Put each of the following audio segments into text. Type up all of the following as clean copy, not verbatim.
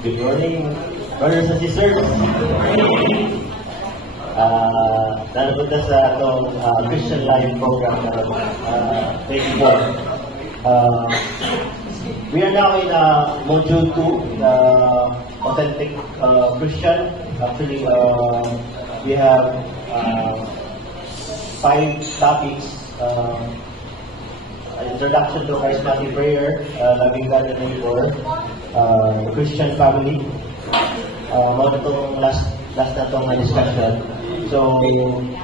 Good morning, brothers and sisters. Nanapunta sa itong Christian Life program na thank you for. We are now in module 2, authentic Christian. Actually, we have 5 topics. Introduction to charismatic prayer, loving God and neighbor, the Christian family. Mga itong last na itong discussion. So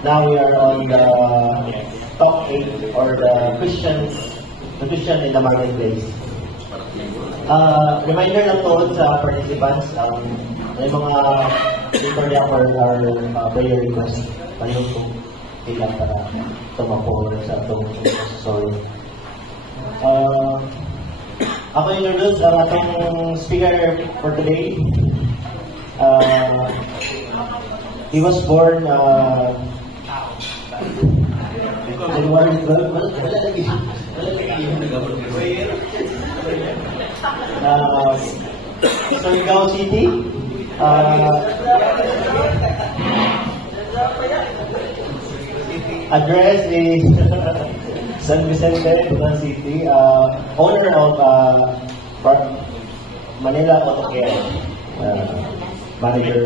now we are on the top 8 or the Christian in the marketplace. Reminder lang to sa participants, may mga tutorial for our prayer request. Payong kung kailan para tumapor sa itong story. Ako introduce ang ating speaker for today. He was born January 12, Surigao City. Address is San Vicente, Quezon City. Owner of Manila Auto Care. Manager.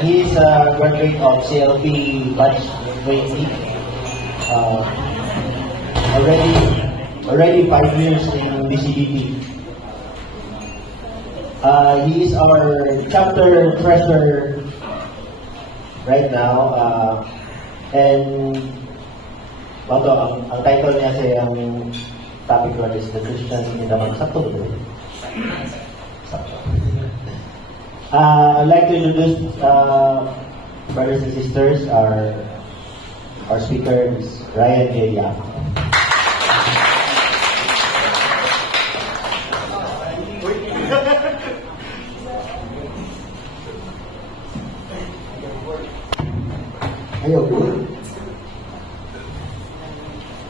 He is a graduate of CLP batch 20. Already 5 years in BCBP. He is our chapter treasurer right now. And ang title niya sa ang topic ko is The Christian in the Sakto. I'd like to introduce brothers and sisters. Our speaker is Ryan J. Yap.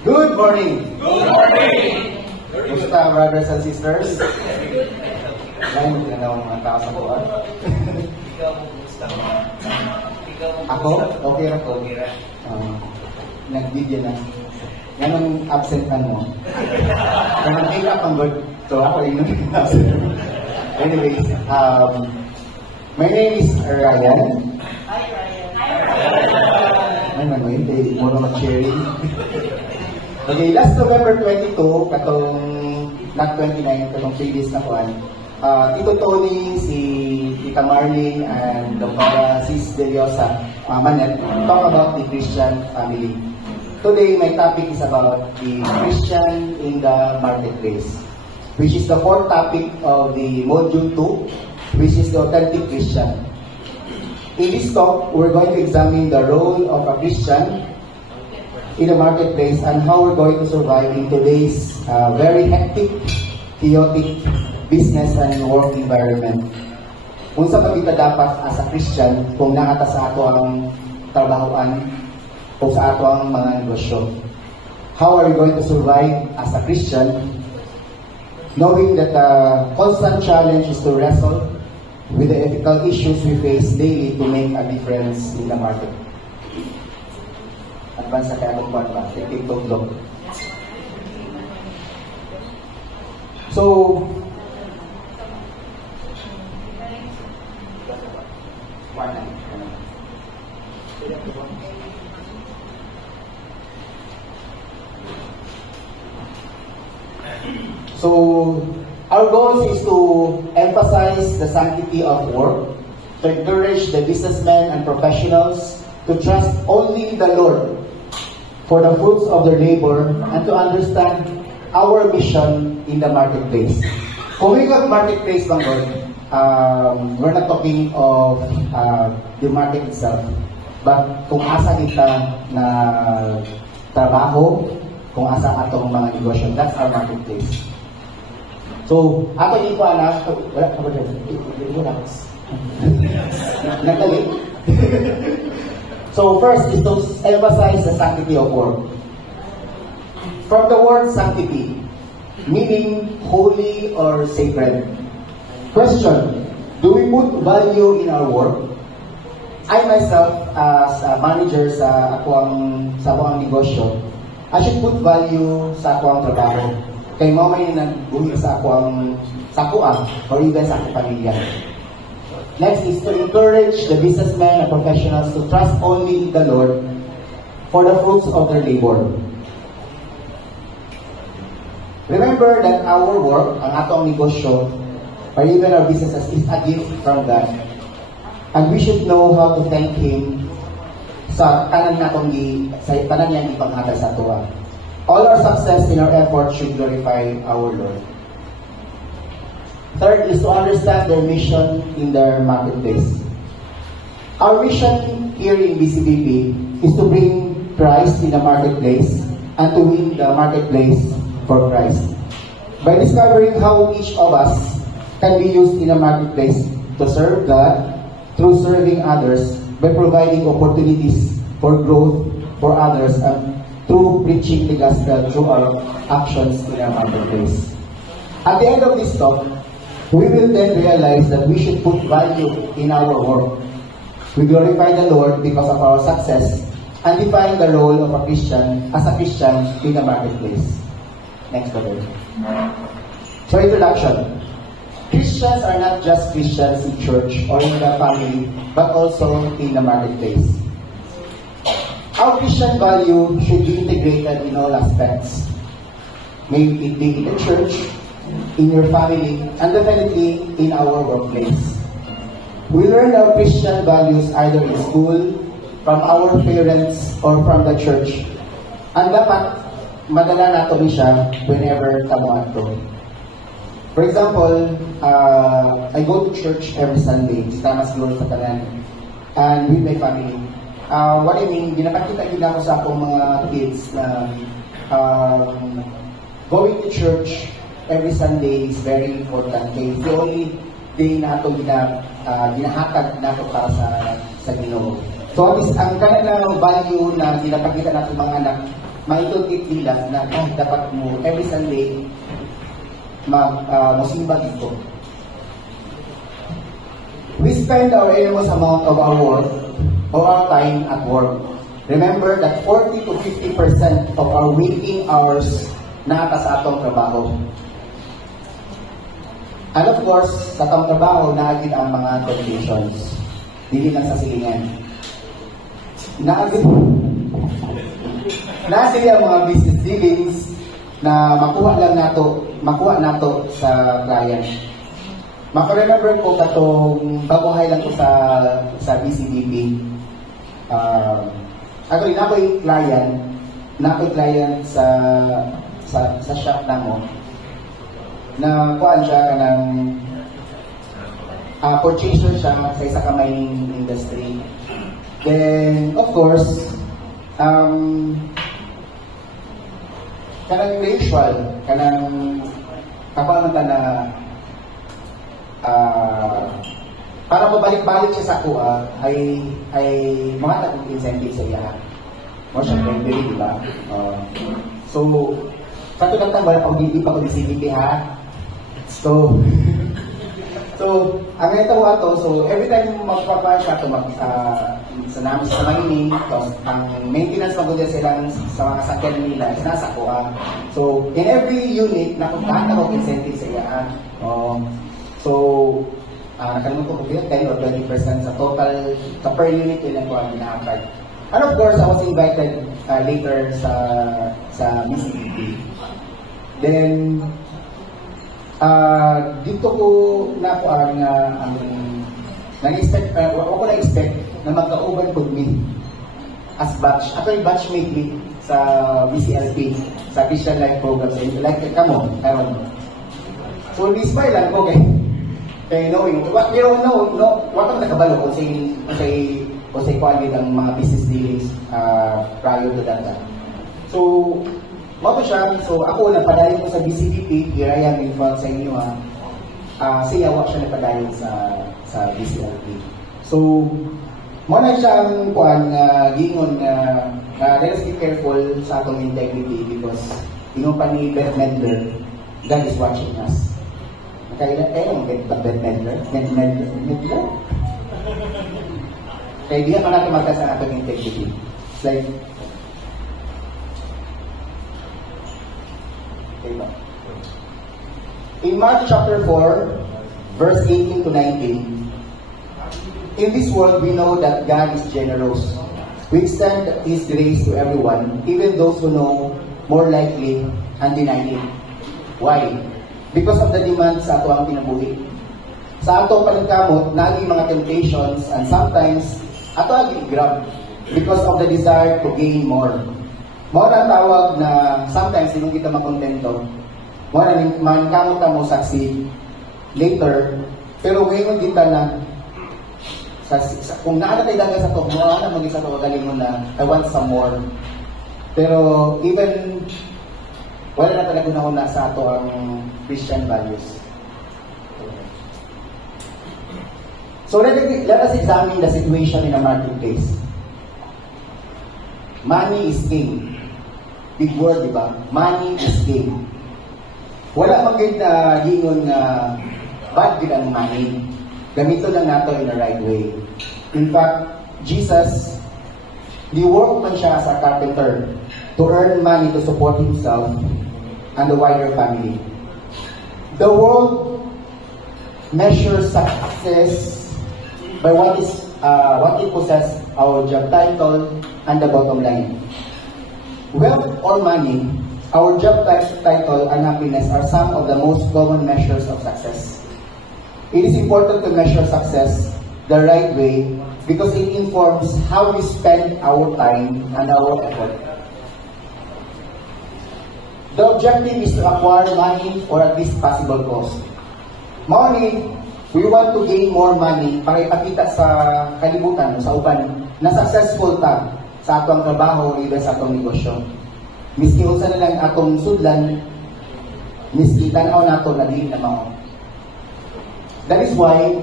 Good morning. Good morning. Kumusta, brothers and sisters? Lain mo na mga tao sa buwan. Ako? Okay na po. Nag-video na. Yan ang absent ka mo. Kaya nag-make up ang good. So ako yung absent. Anyways, my name is Ryan. Hi, Ryan. Ano mo yun? More of a sharing. Okay, last November 22, katong not 29, katong previous na kuhan, Tito Tony, si Tita Marlene, and Dr. Sis Deliosa Manet talk about the Christian family. Today, my topic is about the Christian in the marketplace, which is the fourth topic of the Module 2, which is the authentic Christian. In this talk, we're going to examine the role of a Christian in the marketplace and how we're going to survive in today's very hectic, chaotic business and work environment. Kung sa pagkita dapat as a Christian, kung nakata sa ato ang trabahoan o sa ato ang mga negosyo. How are we going to survive as a Christian, knowing that the constant challenge is to wrestle with the ethical issues we face daily to make a difference in the market. Advance sa kaya itong buwan ba? TikTok vlog. So, our goal is to emphasize the sanctity of work, to encourage the businessmen and professionals to trust only the Lord for the fruits of their labor, and to understand our mission in the marketplace. Kung we got marketplace bang we're not talking of the market itself, but kung asa kita na trabaho, kung asa atong mga negosyo, that's our marketplace. So, ato yung ko na, wala ka ba dyan? Nagdali. So first is to emphasize the sanctity of work. From the word sanctity, meaning holy or sacred. Question, do we put value in our work? I myself, as a manager sa akong negosyo, I should put value sa akong trabaho. Kay mo may nagbuhi sa akong or even sa akong pamilya. Next is to encourage the businessmen and professionals to trust only the Lord for the fruits of their labor. Remember that our work, ang atong negosyo, or even our businesses, is a gift from God. And we should know how to thank Him sa tanan niyang ipanghatag sa tuwa. All our success in our effort should glorify our Lord. Third is to understand their mission in their marketplace. Our mission here in BCBP is to bring Christ in the marketplace and to win the marketplace for Christ. By discovering how each of us can be used in the marketplace to serve God through serving others, by providing opportunities for growth for others, and through preaching the gospel through our actions in the marketplace. At the end of this talk, we will then realize that we should put value in our work. We glorify the Lord because of our success and define the role of a Christian as a Christian in the marketplace. Next brother. So introduction. Christians are not just Christians in church or in the family, but also in the marketplace. Our Christian value should be integrated in all aspects. May it be in the church, in your family, and definitely in our workplace. We learn our Christian values either in school, from our parents, or from the church. And dapat madala nato ni siya whenever tamo ato. For example, I I go to church every Sunday. Tama siguro sa tanan. And with my family. What I mean, ginapakita nila ako sa akong mga kids na going to church every Sunday is very important. Kaya the only day na ito ginahatag na ito para sa Ginoo. So, ang kanilang value na ginapakita natin mga anak, maitutip nila na dapat mo every Sunday musimba dito. We spend our enormous amount of our work or our time at work. Remember that 40 to 50% of our waking hours nakaka sa atong trabaho. And of course, sa atong trabaho, naagin ang mga conditions. Hindi lang sa silingan. Naagin ang mga business dealings na makuha nato sa client. Maka-remember ko katong baguhay lang ko sa BCBP. Actually, nako'y client sa shop na mo na kuhaan siya ka ng purchaser siya sa isa ka mining industry. Then, of course, kanang usual, kanang kapamata na para mabalik-balik siya sa kuha ay mga tagong incentive sa iya. Mo siya friendly, di ba? So, sa tulad wala pang hindi pa ko di CBP ha. So, ang ito so every time magpapa siya sa namin sa mining, ang maintenance na gudya sila sa mga sakyan nila is nasa kuha. So, in every unit, nakukahan ako incentive sa iya. So, nakalimutan ko yun, 10 or 20% sa total, sa per unit yun ang kuha ginahapag. And of course, I was invited later sa BCBP. Then, dito ko nakuha ang nag-expect, ako na-expect na magka-uban po me as batch. Ako yung batchmate me sa BCLP, sa Christian Life Program. Like, kamo, karon. So, inspire lang ko kay knowing, pero wala ka nakabalo kung say kuhaan ang mga business dealings prior to that. So, mato siya, so ako napadayon ko sa BCBP, here I am in front sa inyo siya siya napadayon sa BCLP. So, muna siyang kuhaan gingon na let us be careful sa atong integrity because ingon pa ni Beth Medler, God is watching us. Kaya Beth Medler? Kaya di ka natin magkasa ng atong integrity. It's like, in Matthew chapter 4, verse 18 to 19, in this world we know that God is generous. We extend His grace to everyone, even those who know more likely and deny it. Why? Because of the demands sa ato ang kinabuhi. Sa ato panagkamot, naging mga temptations and sometimes ato ang grab because of the desire to gain more. Mo na tawag na sometimes hindi kita makontento. Mo na mankamot mo succeed later, pero ngayon kita na kung naanatay lang sa to, mo na mag-isa to galing mo na I want some more. Pero even wala na talaga na sa ato ang Christian values. So let us examine the situation in a marketplace. Money is king. Big word, di ba? Money is king. Wala magiging na gingon na bad din ang money. Gamito lang nato in the right way. In fact, Jesus, di-work man siya as a carpenter to earn money to support himself and the wider family. The world measures success by what it possesses, our job title, and the bottom line. Wealth or money, our job title and happiness are some of the most common measures of success. It is important to measure success the right way because it informs how we spend our time and our effort. The objective is to acquire money or at least possible cost. Money, We want to gain more money para ipakita sa kalibutan, sa uban, na successful ta sa atong trabaho, even sa atong negosyo. Miski usa na lang atong sudlan, miski tanaw nato na dili na mao. That is why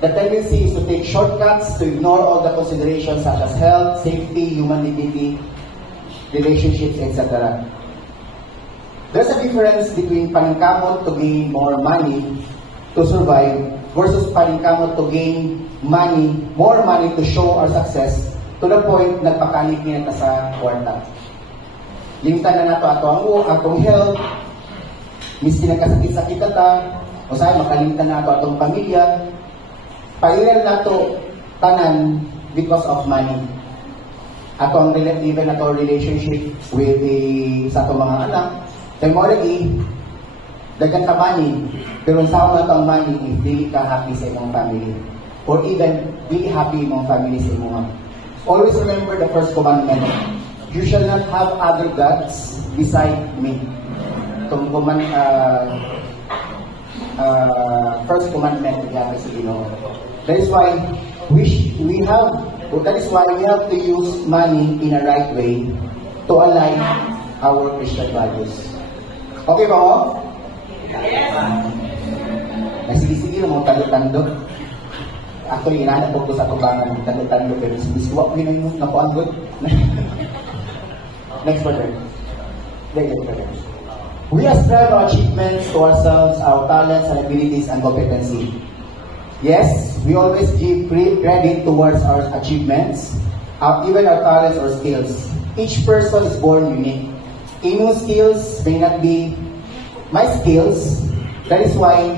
the tendency is to take shortcuts, to ignore all the considerations such as health, safety, human dignity, relationships, etc. There's a difference between paningkamot to gain more money to survive versus paningkamot to gain money, more money to show our success to the point nagpakalit niya ta sa kwarta. Limtan na nato atong health, miski nagkasakit-sakit ta, o sa'yo makalimtan na ato atong pamilya, pailan nato tanan because of money. Ato ang even ato relationship with sa atong mga anak, temporarily, dagan ka money, pero sa mo ang money, if dili ka happy sa imong family, or even dili happy imong family sa imong. Always remember the first commandment. You shall not have other gods beside me. Itong first commandment sa Ginoo. That is why we have to use money in a right way to align our Christian values. Okay ba mo? Sige-sige mo tando-tando. Actually, inaanap ko sa tubangan ng tando-tando, pero sige-sige ko yun yung nakuanggot. Next brother. We ascribe our achievements to ourselves, our talents and abilities and competency. Yes, we always give credit towards our achievements, even our talents or skills. Each person is born unique. Inyong skills may not be my skills. That is why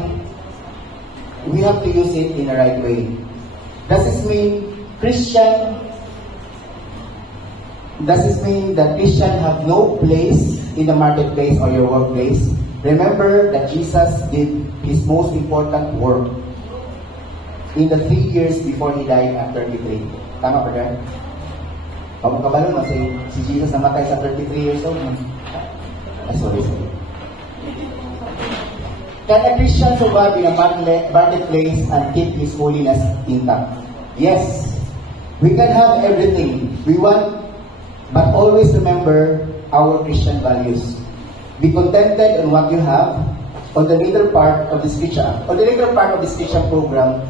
we have to use it in the right way. Does this mean that Christian have no place in the marketplace or your workplace? Remember that Jesus did his most important work in the 3 years before he died at 33. Tama ba yan? Pag kabalo mo, si Jesus namatay sa 33 years old. Sorry. Can a Christian survive in a marketplace and keep his holiness intact? Yes. We can have everything we want, but always remember our Christian values. Be contented on what you have. On the later part of this Christian program,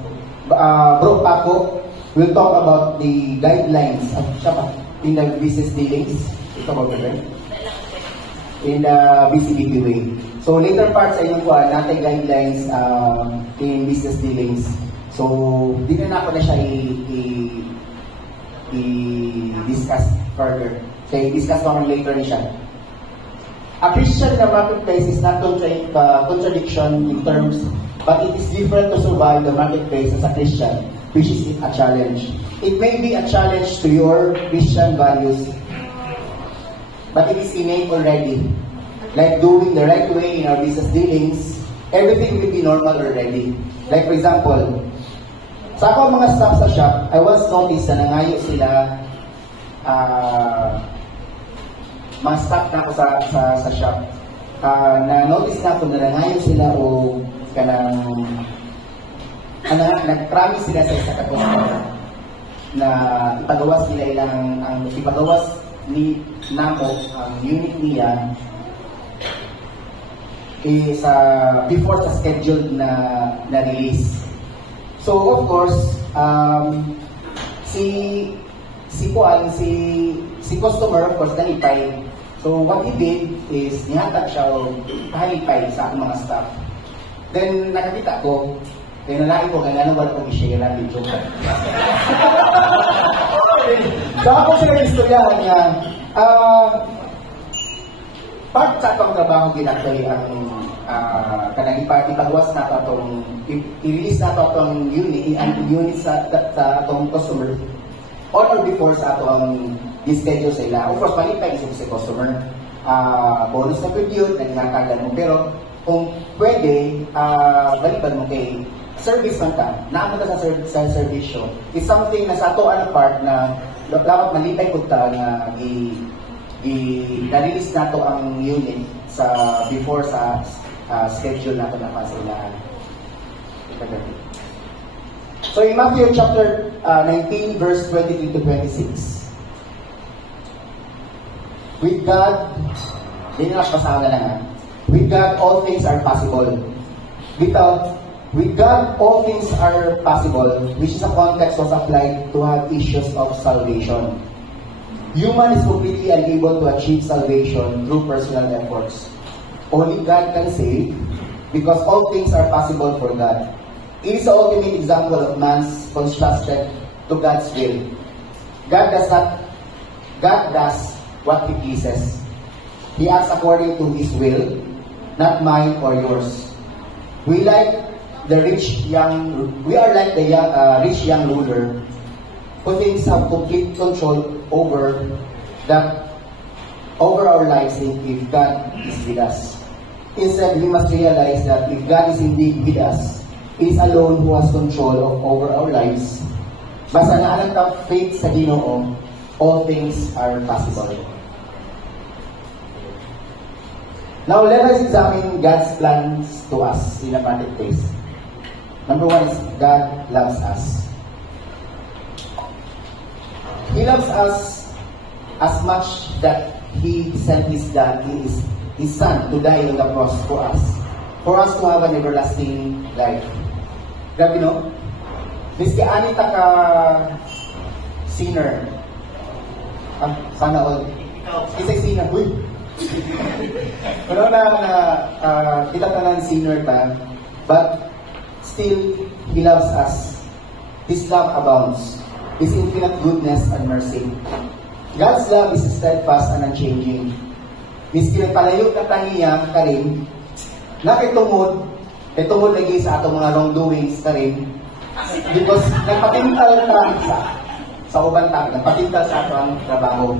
Bro Paco will talk about the guidelines in the business dealings. In the BCBP way. So later part sa inyo po, natin guidelines in business dealings. So, di na ako na siya i-discuss further. So, i-discuss naman later na siya. A Christian in the marketplace is not contradiction in terms, but it is different to survive the marketplace as a Christian, which is a challenge. It may be a challenge to your Christian values, but it is innate already. Like doing the right way in our business dealings, everything will be normal already. Like for example, sa ako mga staff sa shop, I once noticed na nangayo sila, mga staff na ako sa shop, na-notice na ako na nangayo sila o nag-promise sila sa isa ka-customer na ipagawas nila ipagawas ni Nako ang unit niya is before sa scheduled na release. So of course, si customer of course nalipay. So what he did is nihatag siya o pahalipay sa aking mga staff. Then nakakita ko, nalain ko kaya wala kong i-share ang video. So ako sila istoryahan niya, part sa itong trabaho ginagay ang kanang ipagawas na ito i-release na ito itong unit sa itong customer on or before sa itong schedule sa ila. Of course, malipay isip sa customer. Bonus na period, nagkakagan mo. Pero kung pwede, balikan mo kay service man ka, naamon ka sa servisyo, is something na sa ito part na dapat malipay ko ta na i-release na ito ang unit before sa schedule na ito na pasilahan. So in Matthew chapter 19, verse 23 to 26, with God, hindi na nakapasama na lang. With God, all things are possible. With God, all things are possible, which is a context was applied to have issues of salvation. Human is completely unable to achieve salvation through personal efforts. Only God can save, because all things are possible for God. It is the ultimate example of man's constructed to God's will. God does what He pleases. He acts according to His will, not mine or yours. We are like the rich young ruler who thinks have complete control over our lives if God is with us. Instead, we must realize that if God is indeed with us, He is alone who has control over our lives. Basta naalang ang faith sa Ginoo, all things are possible. Now, let us examine God's plans to us in a marketplace. Number one is God loves us. He loves us as much that He sent His Son to die on the cross for us to have an everlasting life. Grabe, no? Miski ani ta ka sinner. Sana all. Isa'y sinner. Uy! Pero kita ka ng sinner ka, but still, He loves us. His love abounds. His infinite goodness and mercy. God's love is steadfast and unchanging. Miski nagpalayo ka taniya ka rin, nakitungod lagi sa atong mga wrongdoings ka rin, because nagpatintal ka sa uban ta, nagpatintal sa atong trabaho.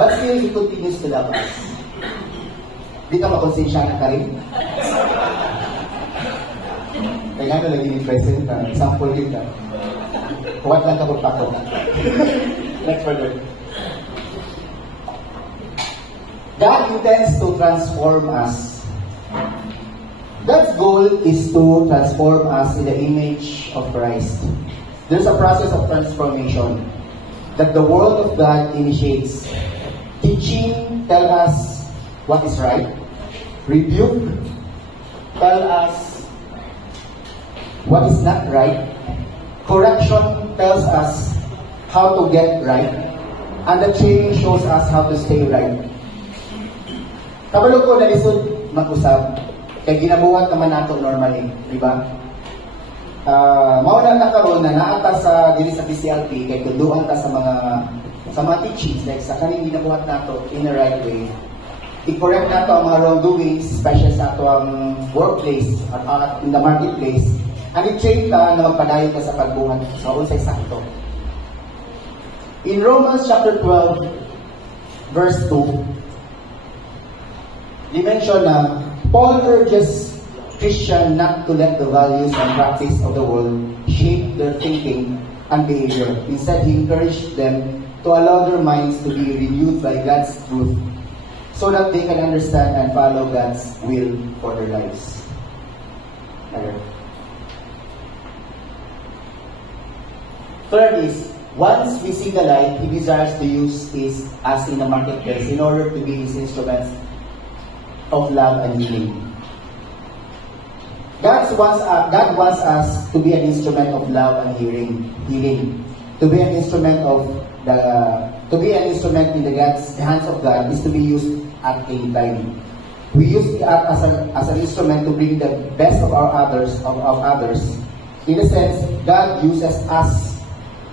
But still, He continues to love us. Di ka makonsensya na ka rin? Kaya nga lagi ni present na, example din ka. Kuwat lang ka pagpako. Next further. God intends to transform us. God's goal is to transform us in the image of Christ. There's a process of transformation that the Word of God initiates. Teaching tell us what is right. Rebuke tell us what is not right. Correction tells us how to get right. And the training shows us how to stay right. Kabalo ko na lisod mag-usap. Kaya ginabuhat naman nato normally, di ba? Mawala na karon na naata sa dili sa PCLP kay tunduan ta sa mga teachings like sa kaning ginabuhat nato in the right way. I-correct nato ang mga wrongdoings, especially sa ato ang workplace at in the marketplace. And i-train ka na magpadayon ka sa pagbuhat sa unsay sakto. In Romans chapter 12 verse 2, he mentioned na Paul urges Christians not to let the values and practice of the world shape their thinking and behavior. Instead, he encouraged them to allow their minds to be renewed by God's truth so that they can understand and follow God's will for their lives. Third is, once we see the light, He desires to use us in the marketplace in order to be His instruments of love and healing. God wants us to be an instrument of love and healing. To be an instrument in the hands of God is to be used at any time. We use it as an instrument to bring the best of others. In a sense, God uses us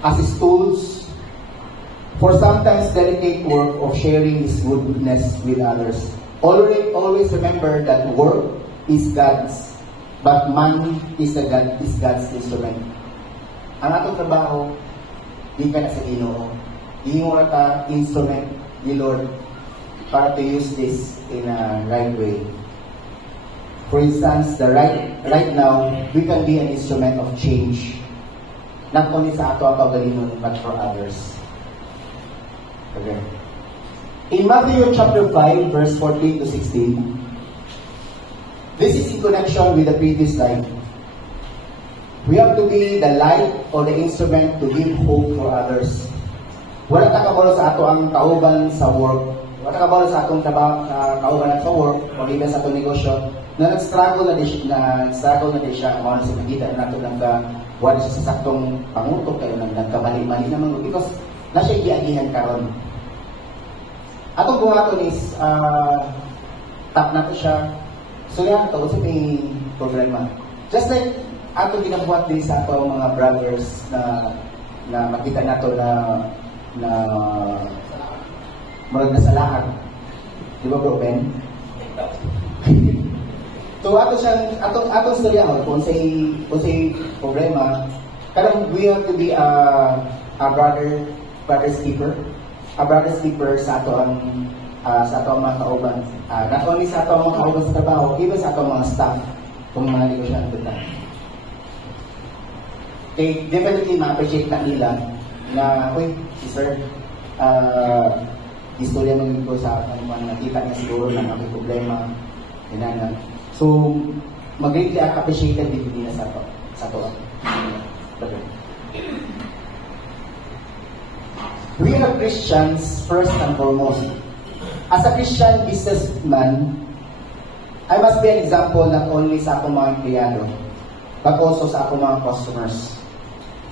as His tools for sometimes delicate work of sharing His goodness with others. Always remember that work is God's, but man is God's instrument. Ang atong trabaho, di ka na sa Ginoo. Di mo ka instrument ni Lord para to use this in a right way. For instance, right now, we can be an instrument of change, not only sa ato ang pagalingon, but for others. Okay. In Matthew chapter 5, verse 14 to 16, this is in connection with the previous slide. We have to be the light or the instrument to give hope for others. Wala takabalo sa ato ang kauban sa work. Wala takabalo sa atong kauban sa work o even sa atong negosyo na nag-struggle na din siya kung ano sa pagkita na nato wala siya sa saktong pangutok kayo nagkamali-mali naman because na siya giagihan karon. Atong buhaton is tap na siya. So yan, ito sa may problema. Just like ato ginabuhat din sa ato mga brothers na makita nato na marag na sa lahat. Di ba bro Ben? So atong storya kung say problema, karang we have to be a brother's keeper. A brother's keeper sa ato ang mga kauban. Not only sa ato ang mga kauban sa trabaho, even sa ato mga staff kung mga negosyante na. They definitely ma-appreciate na nila na, uy, si sir, istorya mo ko sa nakita niya siguro na may problema. Yan. So, mag-greatly appreciate din nila sa to. We are Christians first and foremost. As a Christian businessman, I must be an example not only sa akong mga empleyado, but also sa akong mga customers.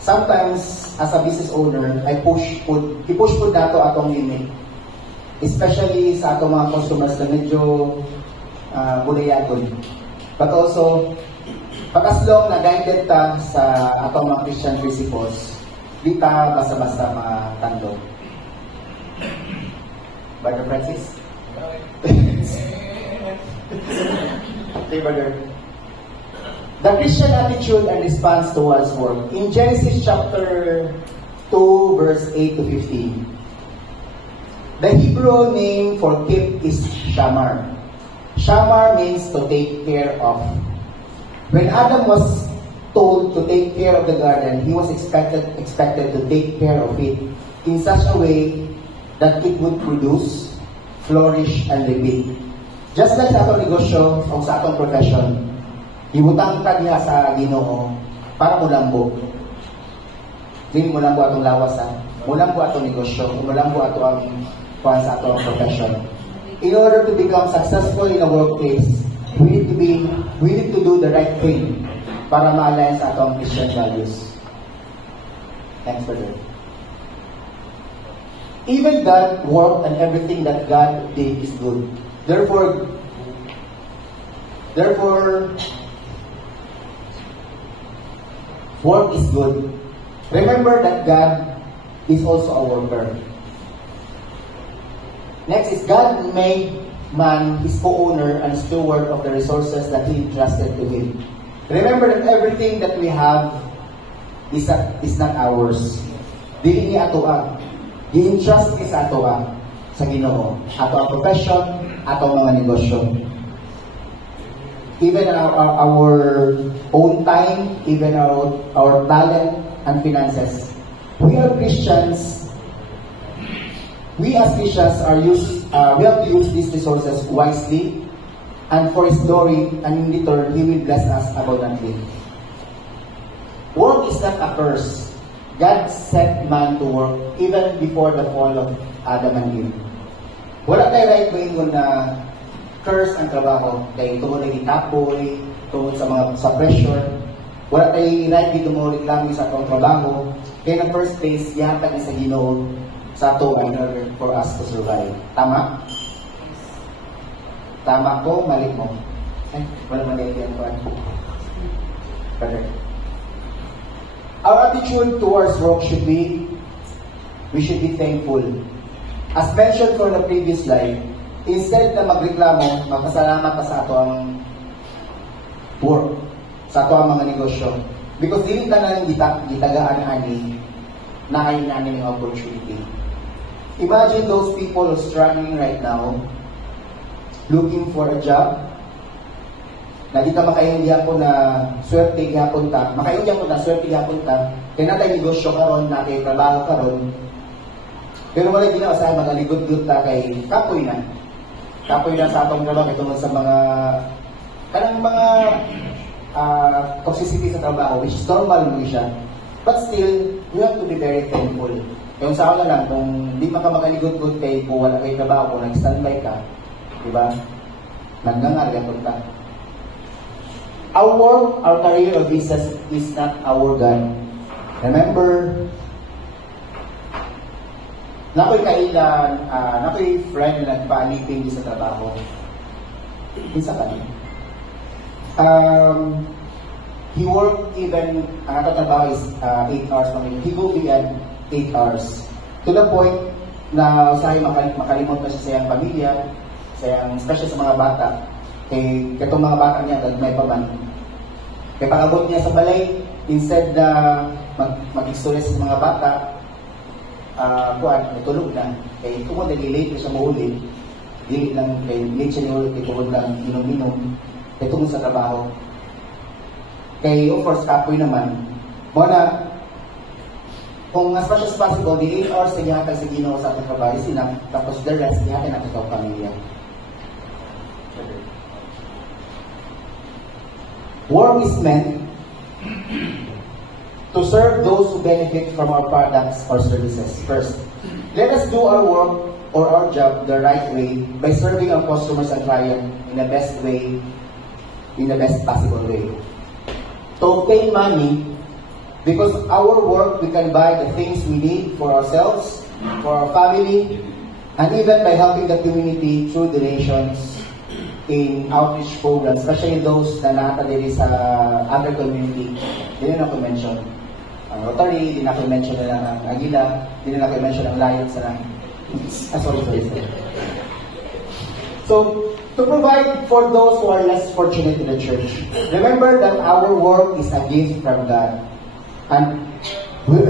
Sometimes, as a business owner, i-push po dato atong limit. Especially sa atong mga customers na medyo bulayagon. But also, pag as long na guided ta sa atong mga Christian principles, di ta basta-basta matandog. Brother Francis? Okay, brother. The Christian attitude and response towards work. In Genesis chapter 2, verse 8 to 15, the Hebrew name for keep is Shamar. Shamar means to take care of. When Adam was told to take care of the garden, he was expected to take care of it in such a way that it would produce, flourish, and repeat. Just like sa atong negosyo o sa atong profession, ibutang ka diha sa Ginoo para mulambo. Dili mulambo atong lawas mulambo atong negosyo, mulambo atong sa atong profession. In order to become successful in a workplace, we need to do the right thing para ma-align sa atong Christian values. Thanks for that. Even God worked and everything that God did is good. Therefore, work is good. Remember that God is also a worker. Next is God made man his co-owner and steward of the resources that He entrusted to him. Remember that everything that we have is not ours. Dili ni atoa. Gi-entrust ni sa atoa sa Ginoo. Ato ang profession, ato ang mga negosyo. Even our own time, even our talent and finances. We are Christians. We as Christians we have to use these resources wisely and for His glory, and in return, He will bless us abundantly. Work is not a curse. God set man to work even before the fall of Adam and Eve. Wala tayo right mo na curse ang trabaho kay tungod na itapoy, tungod sa pressure. Wala tayo right dito mo reklamo sa atong trabaho. Kaya na first place, yahatag na sa Ginoo sa ato in order for us to survive. Tama? Tama ko, mali mo. Wala mali yan pa. Correct. Our attitude towards work should be, we should be thankful. As mentioned from the previous slide, instead na magreklamo, magpasalamat pa sa ato ang work, sa ato ang mga negosyo. Because dili ka na gitagaan ani na ay namin ang opportunity. Imagine those people who are struggling right now, looking for a job. Nakita makaindi ako na swerte gihapon ta. Makaindi ako na swerte gihapon ta. Kaya natin negosyo karon, natin trabaho karon. Pero wala ginawa sa mga ligod-ligod ta kay kapoy na. Kapoy na sa atong trabaho itong sa mga kanang mga toxicity sa trabaho, which is normal mo siya. But still, you have to be very thankful. Yung sa na lang, kung di man ka makaligot-good kay kung wala kayo trabaho, kung nag-standby ka, di ba? Naggangargan ka. Our work, our career, or business is not our God. Remember, nako'y kailan, nako'y friend na nagpa-meeting sa trabaho. Isa ka niya. He worked even, ang trabaho is 8 hours pa rin. He go beyond 8 hours. To the point na usahay makalimot na siya sa iyang pamilya, sa iyang, especially sa mga bata. Kaya itong mga bata niya, may paman. Kaya pag-abot niya sa balay, instead na mag-istorya sa mga bata, natulog na. Kaya kung nag-late na siya mahuli, late siya nahuli, kaya tungkol lang inom-inom, kaya tungkol sa trabaho. Kaya of course, kapoy naman, mga kung as much as possible, the 8 hours na ihatag sa Ginoo sa ating trabaho is enough, tapos the rest, ihatag natin sa pamilya. Work is meant to serve those who benefit from our products or services. First, let us do our work or our job the right way by serving our customers and clients in the best way, in the best possible way. To obtain money, because our work, we can buy the things we need for ourselves, for our family, and even by helping the community through donations in outreach programs, especially those na nakatali sa other community. Hindi na ako mention ang Rotary, hindi na ako mention na ang Aguila, hindi na ako mention ang Lions na sorry. So, to provide for those who are less fortunate in the church, remember that our work is a gift from God. And we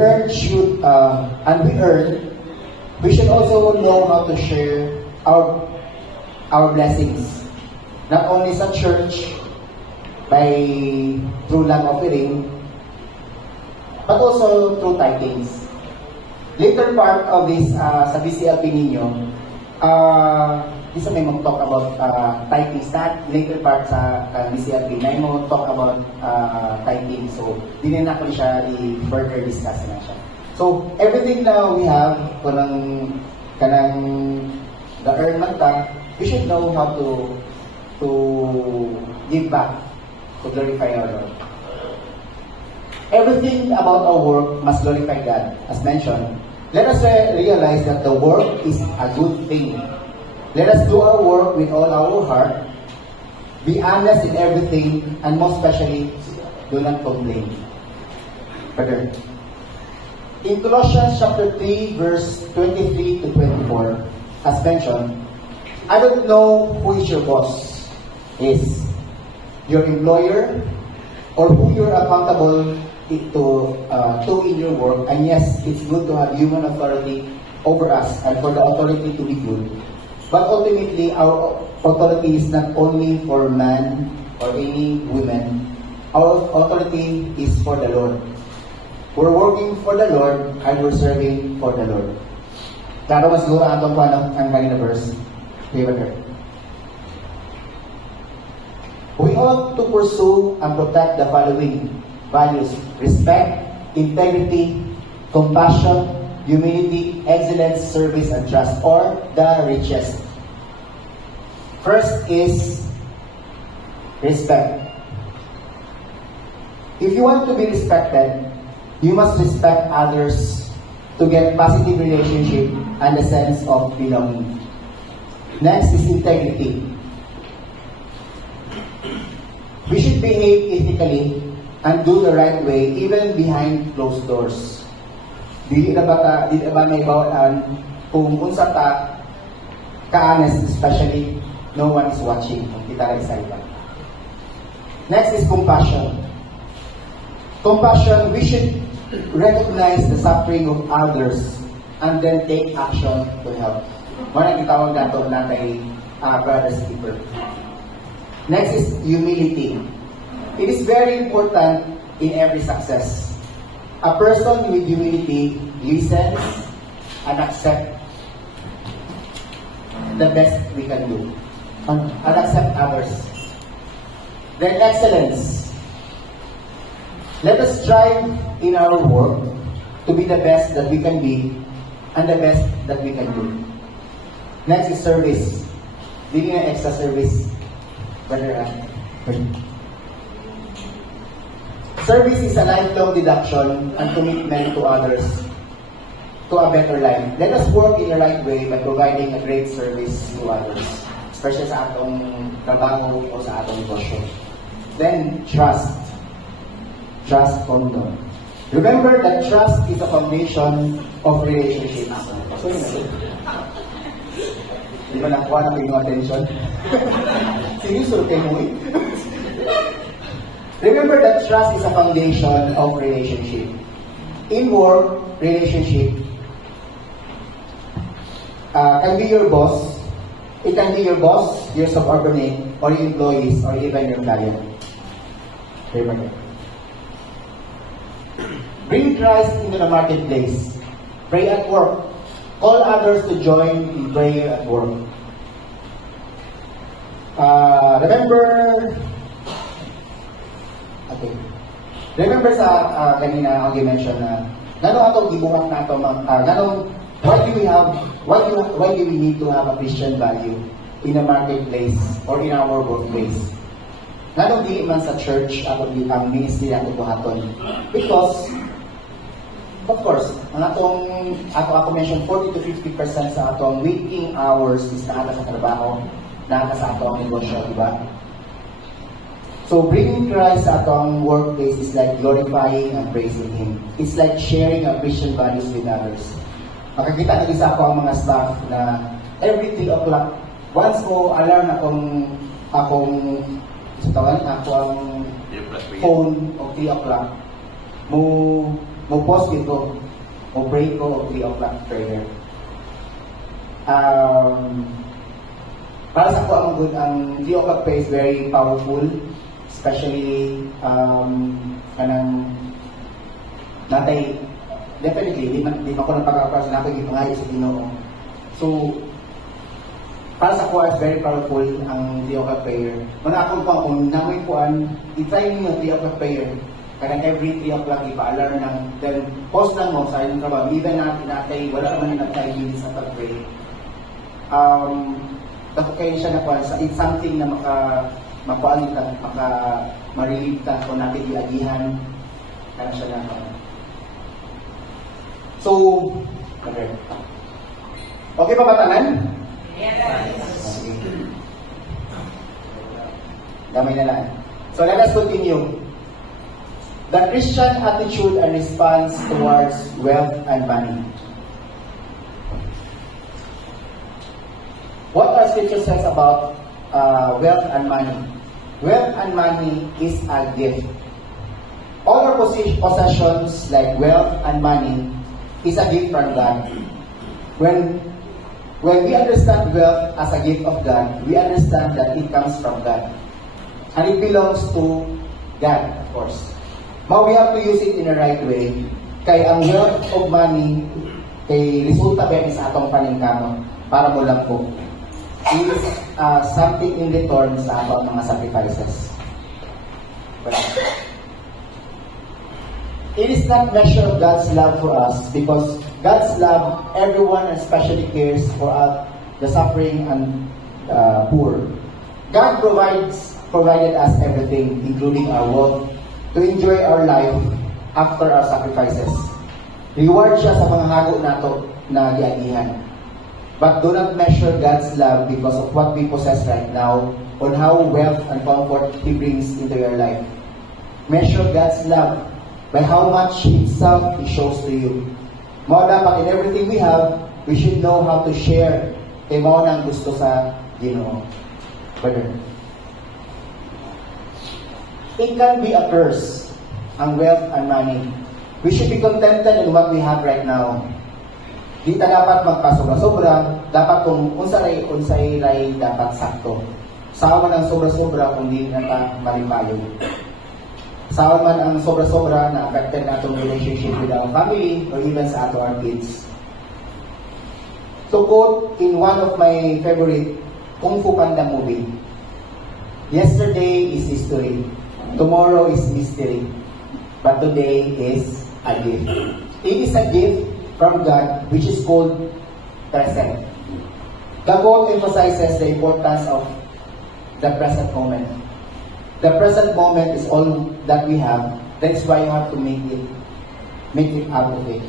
should also know how to share our blessings. Not only sa church, through land offering, but also through tithings. Later part of this, sa BCLP ninyo, isa may mag-talk about tithings. Later part sa BCLP, may mag-talk about tithing. So, hindi na ko siya i-further discuss na siya. So, everything na we have, kanang the earn mata, we should know how to give back, to glorify our Lord. Everything about our work must glorify God. As mentioned, let us realize that the work is a good thing. Let us do our work with all our heart, be honest in everything, and most especially, do not complain. Further, in Colossians chapter 3, verse 23 to 24, as mentioned, I don't know who is your boss. Is your employer or who you're accountable to in your work. And yes, it's good to have human authority over us and for the authority to be good. But ultimately, our authority is not only for man or any women. Our authority is for the Lord. We're working for the Lord and we're serving for the Lord. Klaro mas siguro atong ang kanina verse. Favorite. We ought to pursue and protect the following values: respect, integrity, compassion, humility, excellence, service, and trust, or the richest. First is respect. If you want to be respected, you must respect others to get positive relationship and a sense of belonging. Next is integrity. We should behave ethically and do the right way even behind closed doors. Dili na ba may bawaan kung unsa ta ka-honest, especially no one is watching kung kita lang isa iba. Next is compassion. Compassion, we should recognize the suffering of others and then take action to help. Mga nagtawag nato na kay brother's keeper. Next is humility. It is very important in every success. A person with humility listens and accepts the best we can do and accept others. Then excellence. Let us strive in our work to be the best that we can be and the best that we can do. Next is service. Bigyan ng extra service. Service is a lifelong deduction and commitment to others to a better life. Let us work in the right way by providing a great service to others, especially sa atong trabaho o sa atong negosyo. Then, trust. Trust kondo. Remember that trust is the foundation of relationships. So, yun na. Di ba nakuha na yung attention? Seriously, kayo mo eh. Remember that trust is a foundation of relationship. In work, relationship can be your boss. It can be your boss, your subordinate, or your employees, or even your client. Bring Christ into the marketplace. Pray at work. Call others to join in prayer at work. Remember sa kanina ako mention na gano'n ato gibuhat na ato gano'n why do we need to have a Christian value in a marketplace or in our workplace? Gano'n di man sa church ato ang ministry ato buhaton because of course, ang ako mention 40 to 50% sa atong waking hours is naata sa trabaho, naata sa atong negosyo, di ba? So bringing Christ sa atong workplace is like glorifying and praising Him. It's like sharing our Christian values with others. Makakita na isa ako ang mga staff na every 3 o'clock, once mo alarm akong phone of 3 o'clock, mo post ko, mo pray ko of 3 o'clock prayer. Para sa ako, ang 3 o'clock prayer is very powerful, especially kanang natay definitely di ko nang pagkakapas na ako gipangayo sa Ginoo. So para sa ako is very powerful ang 3 o'clock prayer. Mga akong kung namoy kuan, i-try niyo 3 o'clock prayer. Kanang every 3 o'clock ipa-alarm ng then post lang mo sa inyong trabaho. Even natay wala naman na tayo sa pag-pray. Dapat kayo siya na kuan sa it's something na makualitan, mariligtan o natin iagihan kaya siya na. So, okay pa ba tanan? Yes. Okay. Damay na lang. So, let us continue. The Christian attitude and response towards wealth and money. What our scripture says about wealth and money? Wealth and money is a gift. All our possessions like wealth and money is a gift from God. When we understand wealth as a gift of God, we understand that it comes from God. And it belongs to God, of course. But we have to use it in the right way. Kaya ang wealth of money, kay resulta ba sa atong paningkamot para mo lang po. It is something in return sa atong mga sacrifices. But it is not measure of God's love for us because God's love, everyone especially cares for the suffering and poor. God provided us everything, including our wealth, to enjoy our life after our sacrifices. Reward siya sa mga hago nato na giagihan. But do not measure God's love because of what we possess right now or how wealth and comfort He brings into your life. Measure God's love by how much Himself He shows to you. Mao dapat in everything we have, we should know how to share. Kay mao nang gusto sa Ginoo. Brother. It can be a curse, ang wealth and money. We should be contented in what we have right now. Di ta dapat magpasobra-sobra, dapat kung unsay ray dapat sakto. Sawa man ang sobra-sobra kung di na ta malipayon. Sawa man ang sobra-sobra na affected na itong relationship with our family or even sa ato our kids. To quote in one of my favorite Kung Fu Panda movie, yesterday is history, tomorrow is mystery. but today is a gift. It is a gift from God, which is called present. The quote emphasizes the importance of the present moment. The present moment is all that we have. That's why you have to make it out of it.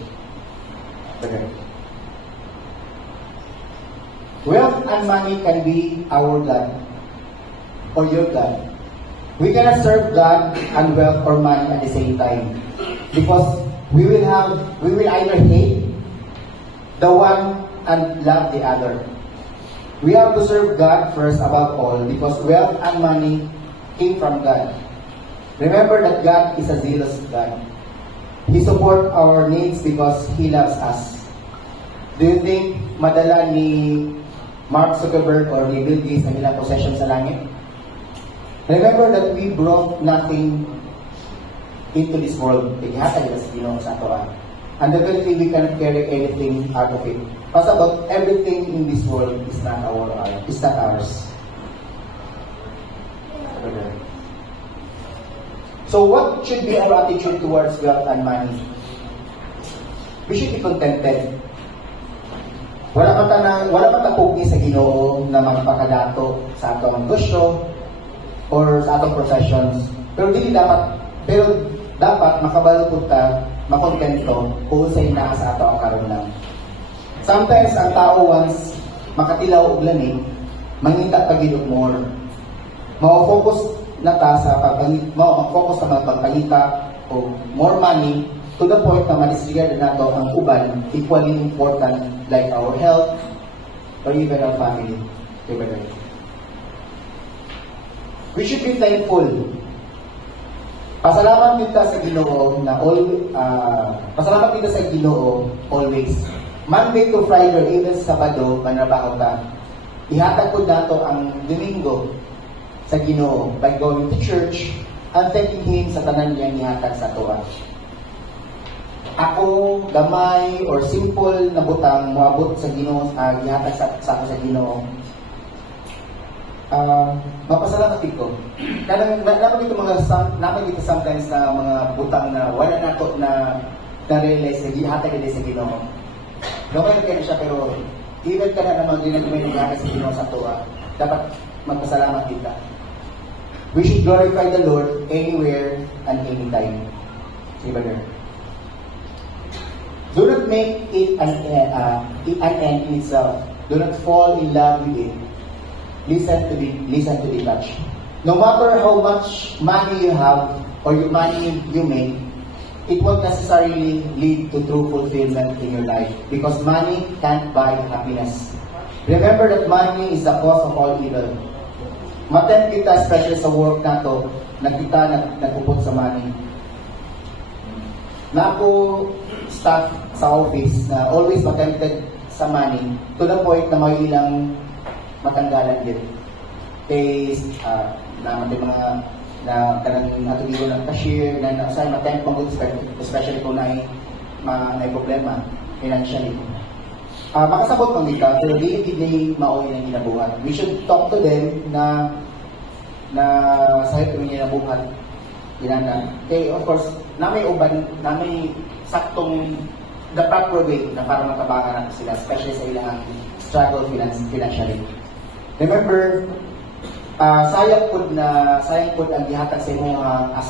Okay. Wealth and money can be our God or your God. We cannot serve God and wealth or money at the same time, because we will either hate the one and love the other. We have to serve God first above all, because wealth and money came from God. Remember that God is a zealous God. He supports our needs because He loves us. Do you think madala ni Mark Zuckerberg or ni Bill Gates ang ilang possession sa langit? Remember that we brought nothing into this world. Ihatag ila sa Ginoo sa ato. And definitely we cannot carry anything out of it. Because about everything in this world is not ours. So what should be our attitude towards wealth and money? We should be contented. Wala pa tapugi sa Ginoo na magpakadato sa atong negosyo or sa atong professions. Pero dapat makabalo ta, makontento kung sa ina sa ato ang karon lang. Sometimes ang tao once makatilaw og lamig, mangita pa gid og more. Mao-focus na ta sa mag-focus sa pagpangita o more money to the point na ma-disregard nato ang uban equally important like our health or even our family. We should be thankful. Pasalamat kita sa Ginoo na pasalamat kita sa Ginoo always. Monday to Friday, even Sabado, manrabaho ta. Ihatag ko nato ang Domingo sa Ginoo by going to church and thanking Him sa tanan niyang ihatag sa tuwa. Ako, gamay or simple na butang moabot sa Ginoo, ihatag sa ako sa Ginoo. Mapasalamat ko. Naman dito sometimes na mga butang na wala nato na realize na ihatag nila sa Ginoo. Gamay kayo siya, pero even ka na naman din na may ihatag sa Ginoo sa tuwa, dapat magpasalamat kita. We should glorify the Lord anywhere and anytime. See ba there? Do not make it an end in itself. Do not fall in love with it. Listen to the touch. No matter how much money you have or your money you make, it won't necessarily lead to true fulfillment in your life, because money can't buy happiness. Remember that money is the cause of all evil. Maten kita, especially sa work nato, na kita nagpupot sa money. Na ako staff sa office na always magagamit sa money to the point na may ilang matanggalan din. Kaya naman din mga na kanang natuligo ng cashier na saan matemp pang especially kung may problema financially. Makasabot pang dito, pero di maoy ng ginabuhat. We should talk to them na sahit kami ginabuhat. Ginana. Okay, of course, na may saktong the proper way na para matabangan sila, especially sa ilang struggle financially. Remember, sayang po ang gihatag sa imo as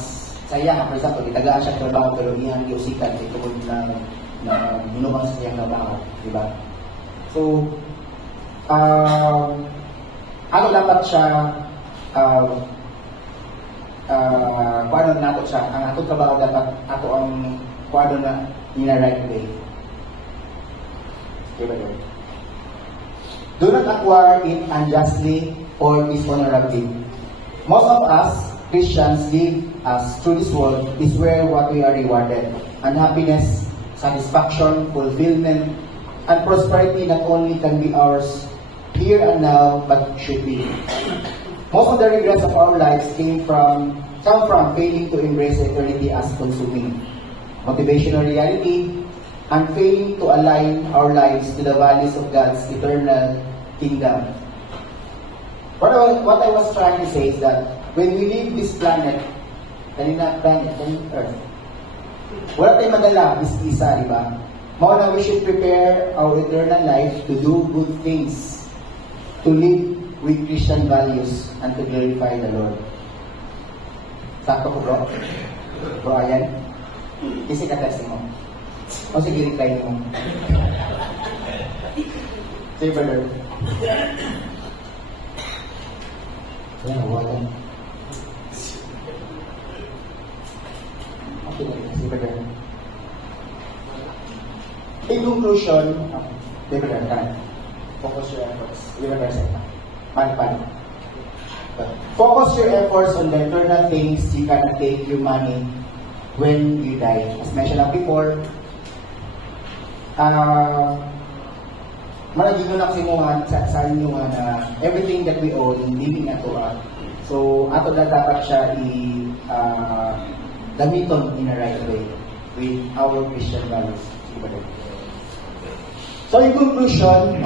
sayang, for example, itagaan siya trabaho pero iyang giusikan ito po na minumang sa siyang trabaho, di ba? So, ano dapat siya paano nato siya, ang atong trabaho dapat ato ang paano na in a right way. Di ba yun? Do not acquire it unjustly or dishonorably. Most of us, Christians, live as through this world is where what we are rewarded. And happiness, satisfaction, fulfillment, and prosperity not only can be ours here and now, but should be. Most of the regrets of our lives come from failing to embrace eternity as consuming, motivational reality, and failing to align our lives to the values of God's eternal kingdom. What I was trying to say is that when we leave this planet Earth, Wala tayong madala, isa, di ba? More na we should prepare our eternal life to do good things, to live with Christian values, and to glorify the Lord. Sakto ko, bro? Bro, ayan? Kasi ka-testing mo. O sige, reply mo. Say, brother. Ayan, wala. Okay, say, brother. In conclusion, say, brother, kan. Focus your efforts. Focus your efforts on the eternal things you cannot take your money when you die. As mentioned before, malaging nun sa inyo na everything that we own, living ato so ato na dapat siya gamiton in a right way with our Christian values. So in conclusion,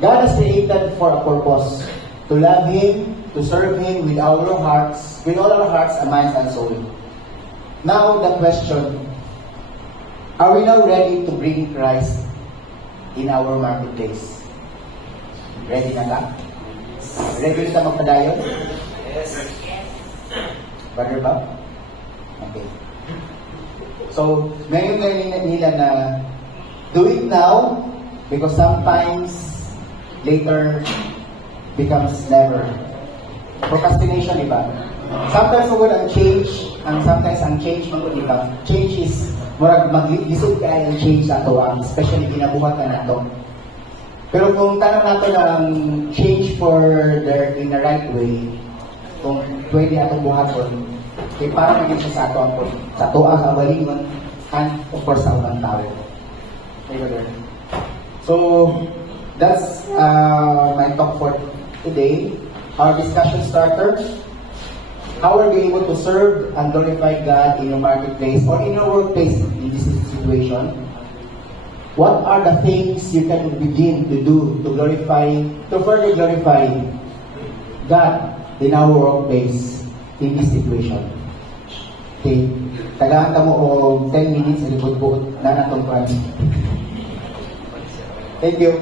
God has created for a purpose, to love Him, to serve Him with all our hearts, and minds and soul. Now the question, are we now ready to bring Christ in our marketplace? Ready na ka? Ready na magpadayon? Yes. Brother Bob? Okay. So, ngayon nila na do it now because sometimes later becomes never. Procrastination, diba? Sometimes magod ang change, and sometimes ang change magod, diba? Change is murag mag-isog kaya ang change na ito, especially ginabuhat na ito. Pero kung tanong natin ang change for in the right way, kung pwede atong buhaton, kaya parang maging siya sa ato ang kabalingon, and of course sa unang tao. So, that's my talk for today. Our discussion starter. How are we able to serve and glorify God in your marketplace or in your workplace in this situation? What are the things you can begin to do to further glorify God in our workplace in this situation? Okay. Tagaan ka mo o 10 minutes sa likod-bukod na natong plan. Thank you.